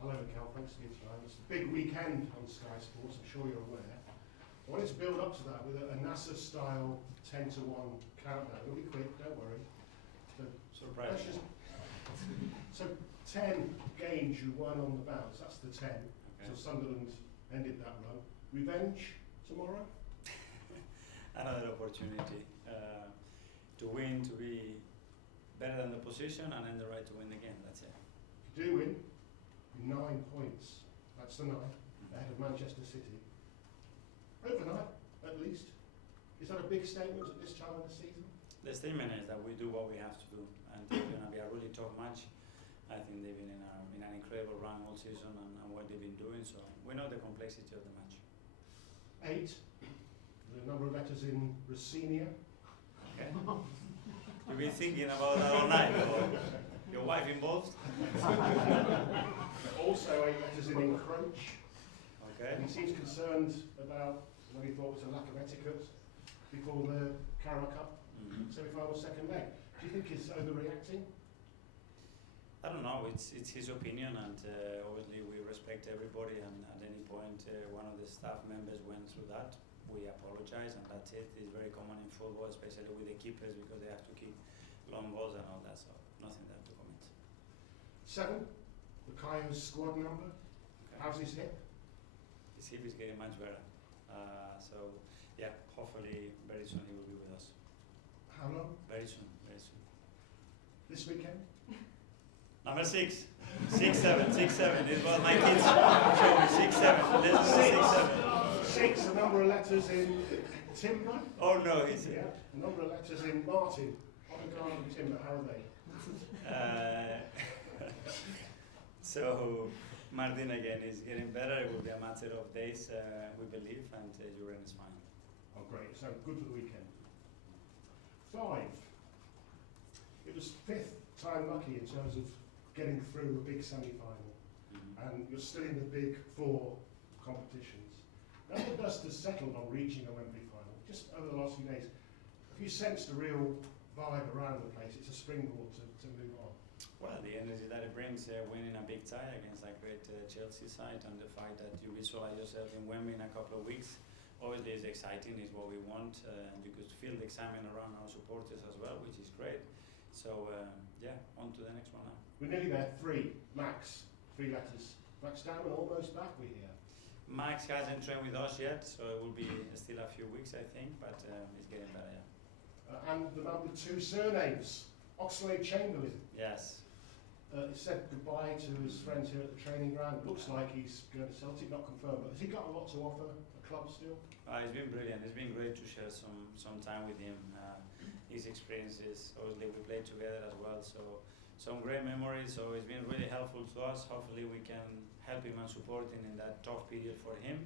Hello, Mikel. Thanks for your time. It's a big weekend on Sky Sports, I'm sure you're aware. I wanted to build up to that with a NASA-style 10-1 countdown. It'll be quick, don't worry. Surprise. So 10 games you won on the bounce, that's the 10. Okay. So Sunderland ended that run. Revenge tomorrow? Another opportunity to win, to be better than the position and then the right to win again, that's it. If you do win, 9 points. That's the 9, ahead of Manchester City. Overnight, at least. Is that a big statement at this time of the season? The statement is that we do what we have to do, and it's going to be a really tough match. I think they've been in an incredible run all season and what they've been doing, so we know the complexity of the match. 8. The number of letters in Rosinia. Okay. You've been thinking about that all night, or your wife involved? Also 8 letters in encroach. Okay. And he seems concerned about what he thought was a lack of etiquette before the Carabao Cup semi-final second leg. Do you think he's overreacting? I don't know, it's his opinion, and obviously we respect everybody, and at any point one of the staff members went through that. We apologize, and that's it. It's very common in football, especially with the keepers, because they have to keep long balls and all that, so nothing there to comment. 7, Bukayo's squad number. Okay. How's his hip? His hip is getting much better. So yeah, hopefully very soon he will be with us. How long? Very soon, very soon. This weekend? Number 6, 6-7, 6-7. This was my kids show me 6-7. Let's do 6-7. 6, a number of letters in Timber. Oh no, he's Yeah, a number of letters in Martin. Odegaard and Timber, how are they? So Martin again is getting better. It will be a matter of days, we believe, and Juren is fine. Oh, great. So good for the weekend. 5. It was 5th time lucky in terms of getting through a big semi-final, and you're still in the big 4 competitions. Now the dust has settled on reaching a Wembley final. Just over the last few days, have you sensed a real vibe around the place? It's a springboard to move on. Well, the energy that it brings, winning a big tie against a great Chelsea side, and the fact that you visualize yourself in Wembley in a couple of weeks, obviously is exciting, is what we want, and you could feel the excitement around our supporters as well, which is great. So yeah, on to the next one now. We're nearly there. 3, Max, 3 letters. Max Diamond almost back, we hear. Max hasn't trained with us yet, so it will be still a few weeks, I think, but it's getting better, yeah. And the man with 2 surnames, Oxlade-Chamberlain. Yes. He said goodbye to his friends here at the training ground. Looks like he's going to Celtic, not confirmed, but has he got a lot to offer the club still? It's been brilliant. It's been great to share some time with him. His experiences, obviously we played together as well, so some great memories. So it's been really helpful to us. Hopefully we can help him and support him in that tough period for him,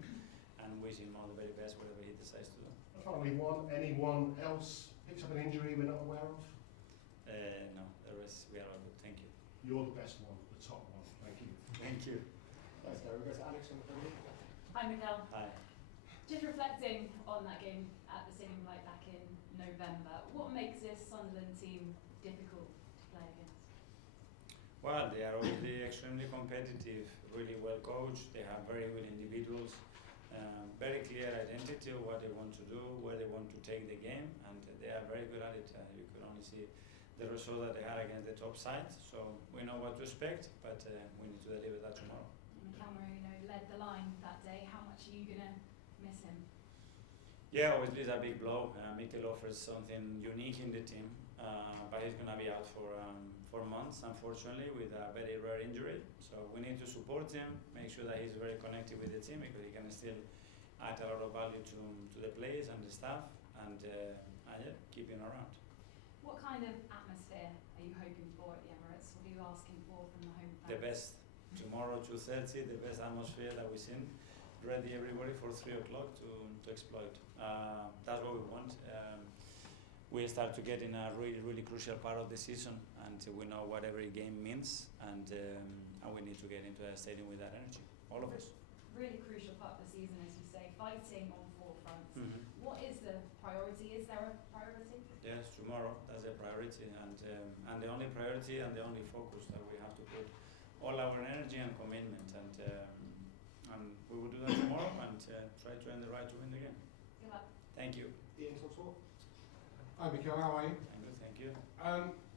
and wish him all the very best whatever he decides to do. Finally, anyone else picked up an injury we're not aware of? No, the rest we are all good. Thank you. You're the best one, the top one. Thank you. Thank you. Thanks, Gary. We'll go to Alex on the phone. Hi, Mikel. Hi. Just reflecting on that game at the Stadium right back in November, what makes this Sunderland team difficult to play against? Well, they are obviously extremely competitive, really well coached. They have very good individuals, very clear identity of what they want to do, where they want to take the game, and they are very good at it. You could only see the result that they had against the top side. So we know what to expect, but we need to deliver that tomorrow. Mikel led the line that day. How much are you going to miss him? Yeah, obviously it's a big blow. Mikel offers something unique in the team, but he's going to be out for months, unfortunately, with a very rare injury. So we need to support him, make sure that he's very connected with the team, because he can still add a lot of value to the players and the staff, and yeah, keep him around. What kind of atmosphere are you hoping for at the Emirates? What are you asking for from the home fans? The best. Tomorrow, 2:30, the best atmosphere that we've seen. Ready everybody for 3 o'clock to exploit. That's what we want. We start to get in a really, really crucial part of the season, and we know what every game means, and we need to get into a stadium with that energy, all of us. Really crucial part of the season, as you say, fighting on 4 fronts. What is the priority? Is there a priority? Yes, tomorrow, that's a priority, and the only priority and the only focus that we have to put all our energy and commitment, and we will do that tomorrow and try to earn the right to win the game. Good luck. Thank you. Ian, top sport. Hi Mikel, how are you? I'm good, thank you.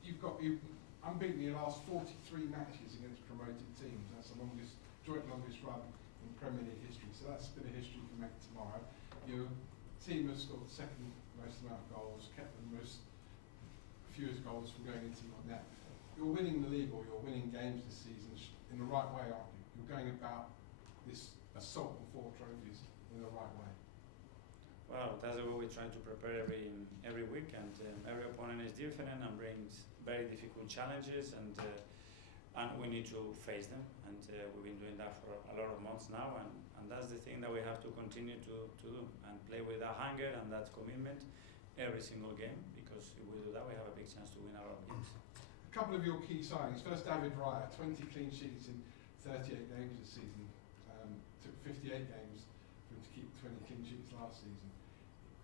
You've unbeaten in your last 43 matches against promoted teams. That's the joint longest run in Premier League history. So that's a bit of history you can make tomorrow. Your team has scored the second most amount of goals, kept the fewest goals from going into net. You're winning the league, or you're winning games this season in the right way, aren't you? You're going about this assault on 4 trophies in the right way. Well, that's the way we try to prepare every week, and every opponent is different and brings very difficult challenges, and we need to face them. And we've been doing that for a lot of months now, and that's the thing that we have to continue to do, and play with that hunger and that commitment every single game, because if we do that, we have a big chance to win our games. A couple of your key signings. First, David Raya, 20 clean sheets in 38 games this season. Took 58 games for him to keep 20 clean sheets last season.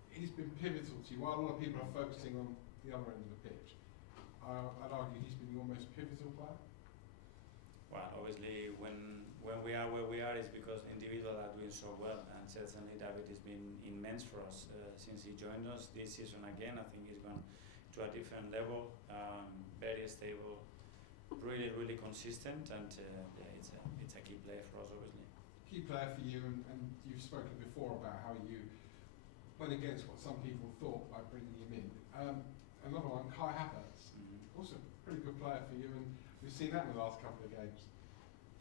He's been pivotal to you. While a lot of people are focusing on the other end of the pitch, I'd argue he's been your most pivotal player. Well, obviously, when we are where we are, it's because individuals are doing so well, and certainly David has been immense for us since he joined us this season. Again, I think he's gone to a different level, very stable, really consistent, and it's a key player for us, obviously. Key player for you, and you've spoken before about how you went against what some people thought by bringing him in. Another one, Kai Havertz, also a pretty good player for you, and we've seen that in the last couple of games.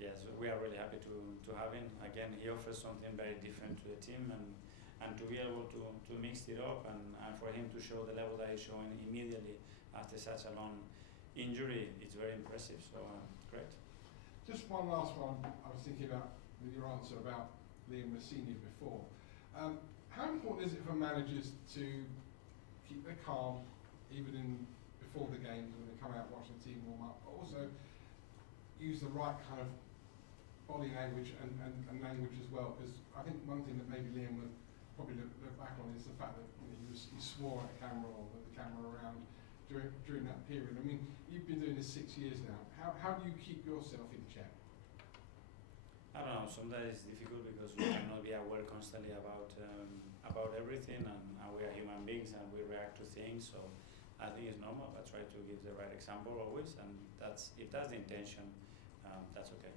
Yes, we are really happy to have him. Again, he offers something very different to the team, and to be able to mix it up, and for him to show the level that he's showing immediately after such a long injury, it's very impressive. So great. Just one last one. I was thinking about with your answer about Liam Massini before. How important is it for managers to keep their calm, even before the games when they come out watching the team warm up, but also use the right kind of body language and language as well? Because I think one thing that maybe Liam would probably look back on is the fact that he swore at the camera or with the camera around during that period. I mean, you've been doing this 6 years now. How do you keep yourself in check? I don't know. Sometimes it's difficult because we cannot be aware constantly about everything, and we are human beings and we react to things. So I think it's normal. I try to give the right example always, and if that's the intention, that's okay.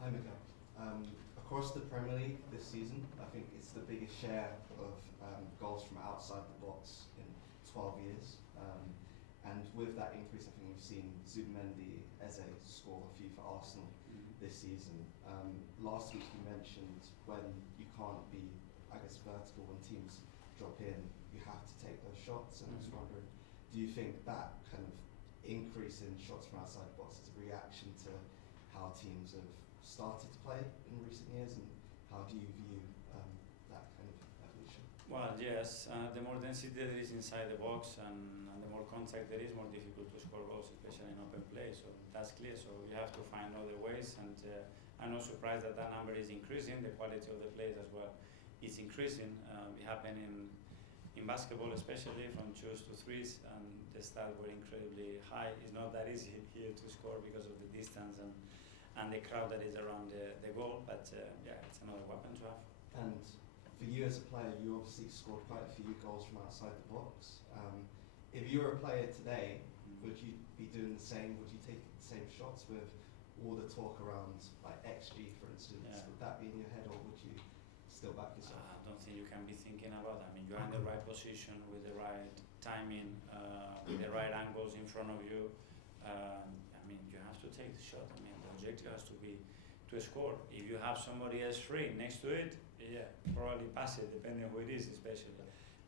Hi Mikel. Across the Premier League this season, I think it's the biggest share of goals from outside the box in 12 years. And with that increase, I think we've seen Zubimendi, Eze score a few for Arsenal this season. Last week you mentioned when you can't be, I guess, vertical when teams drop in, you have to take those shots. And I was wondering, do you think that kind of increase in shots from outside the box is a reaction to how teams have started to play in recent years, and how do you view that kind of evolution? Well, yes, the more density there is inside the box, and the more contact there is, more difficult to score goals, especially in open play. So that's clear. So you have to find other ways, and I'm not surprised that number is increasing. The quality of the players as well is increasing. It happened in basketball, especially from 2s to 3s, and the stats were incredibly high. It's not that easy here to score because of the distance and the crowd that is around the goal. But yeah, it's another weapon to have. And for you as a player, you obviously scored quite a few goals from outside the box. If you were a player today, would you be doing the same? Would you take the same shots with all the talk around like XG, for instance? Yeah. Would that be in your head, or would you still back yourself? I don't think you can be thinking about that. I mean, you're in the right position with the right timing, with the right angles in front of you. I mean, you have to take the shot. I mean, the objective has to be to score. If you have somebody else free next to it, yeah, probably pass it, depending on who it is, especially.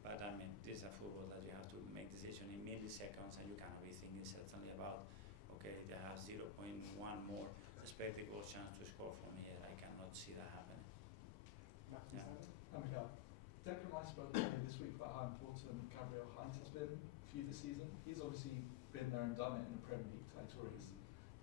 But I mean, this is a football that you have to make decision in milliseconds, and you cannot be thinking certainly about, okay, they have 0.1 more expected goal chance to score from here. I cannot see that happening. Matthew Yeah. Stanley. Mikel, Declan Rice spoke earlier this week about how important Gabriel Heinz has been for you this season. He's obviously been there and done it in the Premier League title race.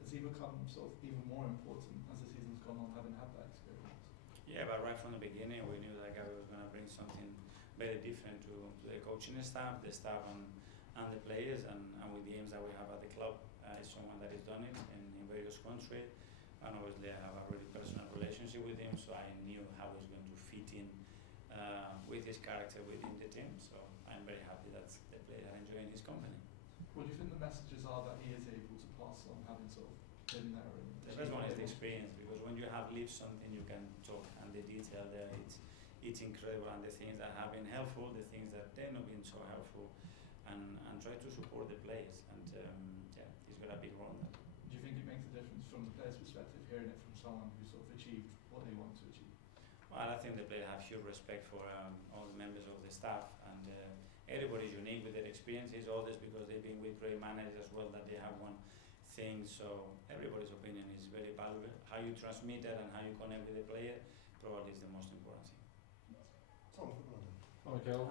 Has he become sort of even more important as the season's gone on, having had that experience? Yeah, but right from the beginning, we knew that Gabriel was going to bring something very different to the coaching staff, and the players, and with the aims that we have at the club. He's someone that has done it in various countries, and obviously I have a really personal relationship with him, so I knew how he's going to fit in with his character within the team. So I'm very happy that the players are enjoying his company. What do you think the messages are that he is able to pass on, having sort of been there? And The first one is the experience, because when you have lived something, you can talk, and the detail there, it's incredible, and the things that have been helpful, the things that they're not been so helpful, and try to support the players, and yeah, he's got a big role in that. Do you think it makes a difference from the player's perspective, hearing it from someone who sort of achieved what they want to achieve? Well, I think the players have huge respect for all the members of the staff, and everybody's unique with their experiences, all this because they've been with great managers as well, that they have one thing, so everybody's opinion is very valuable. How you transmit that and how you connect with the player probably is the most important thing. Tom, football then. Hi Mikel,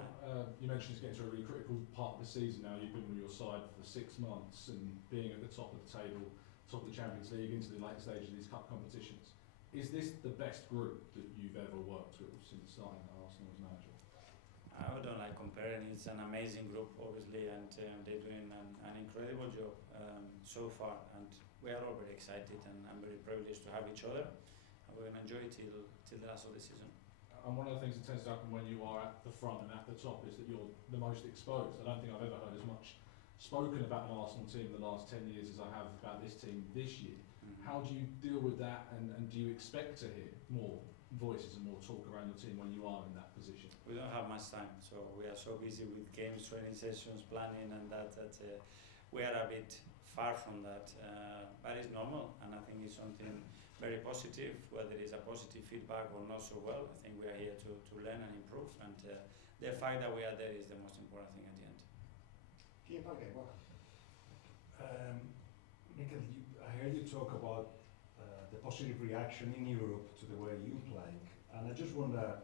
you mentioned it's getting to a really critical part of the season now. You've been with your side for 6 months and being at the top of the table, top of the Champions League, into the later stages of these cup competitions. Is this the best group that you've ever worked with since starting at Arsenal as manager? I don't like comparing. It's an amazing group, obviously, and they're doing an incredible job so far. And we are all very excited, and I'm very privileged to have each other. And we're going to enjoy it till the last of the season. And one of the things that tends to happen when you are at the front and at the top is that you're the most exposed. I don't think I've ever heard as much spoken about an Arsenal team in the last 10 years as I have about this team this year. Mm-hmm. How do you deal with that, and do you expect to hear more voices and more talk around your team when you are in that position? We don't have much time, so we are so busy with games, training sessions, planning, and that we are a bit far from that. But it's normal, and I think it's something very positive. Whether it's a positive feedback or not so well, I think we are here to learn and improve, and the fact that we are there is the most important thing at the end. Keep on getting what? Mikel, I heard you talk about the positive reaction in Europe to the way you play, and I just wonder,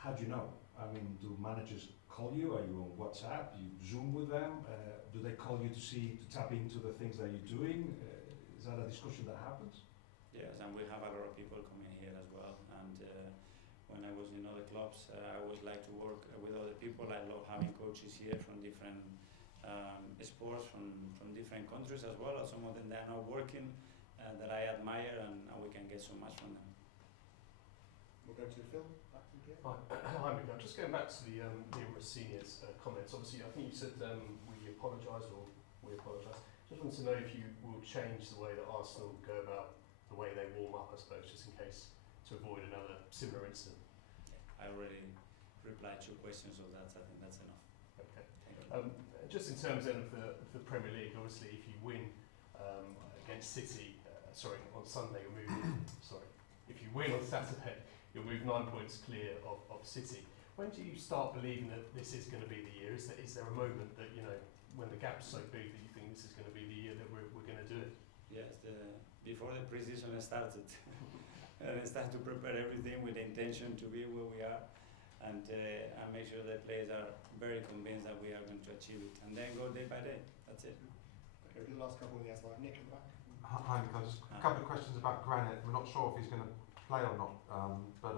how do you know? I mean, do managers call you? Are you on WhatsApp? Do you Zoom with them? Do they call you to tap into the things that you're doing? Is that a discussion that happens? Yes, and we have a lot of people coming here as well. And when I was in other clubs, I always like to work with other people. I love having coaches here from different sports, from different countries as well. Some of them that are now working, that I admire, and we can get so much from them. We'll go to Phil. Back to you. Hi, Mikel. Just going back to the Emirates Seniors comments. Obviously, I think you said we apologise, or we apologise. Just wanted to know if you will change the way that Arsenal go about the way they warm up, I suppose, just in case, to avoid another similar incident. I already replied to questions of that. I think that's enough. Okay. Thank you. Just in terms then of the Premier League, obviously, if you win against City, on Sunday, you'll move. If you win on Saturday, you'll move 9 points clear of City. When do you start believing that this is going to be the year? Is there a moment that, you know, when the gap's so big that you think this is going to be the year that we're going to do it? Yes, before the pre-season started, and I started to prepare everything with the intention to be where we are, and make sure that players are very convinced that we are going to achieve it, and then go day by day. That's it. Okay, the last couple of years, like Nick in the back. Hi, Mikel. Just a couple of questions about Granit. We're not sure if he's going to play or not, but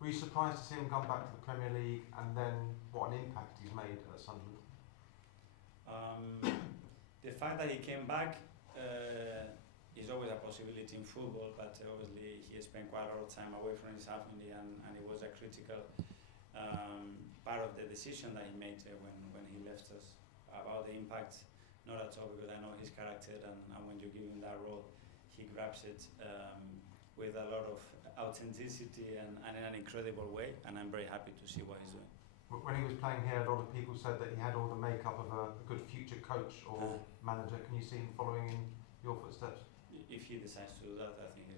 were you surprised to see him come back to the Premier League, and then what an impact he's made at Sunderland? The fact that he came back is always a possibility in football, but obviously he spent quite a lot of time away from his family, and it was a critical part of the decision that he made when he left us. About the impact, not at all, because I know his character, and when you give him that role, he grabs it with a lot of authenticity and in an incredible way, and I'm very happy to see what he's doing. When he was playing here, a lot of people said that he had all the makeup of a good future coach or manager. Can you see him following in your footsteps? If he decides to do that, I think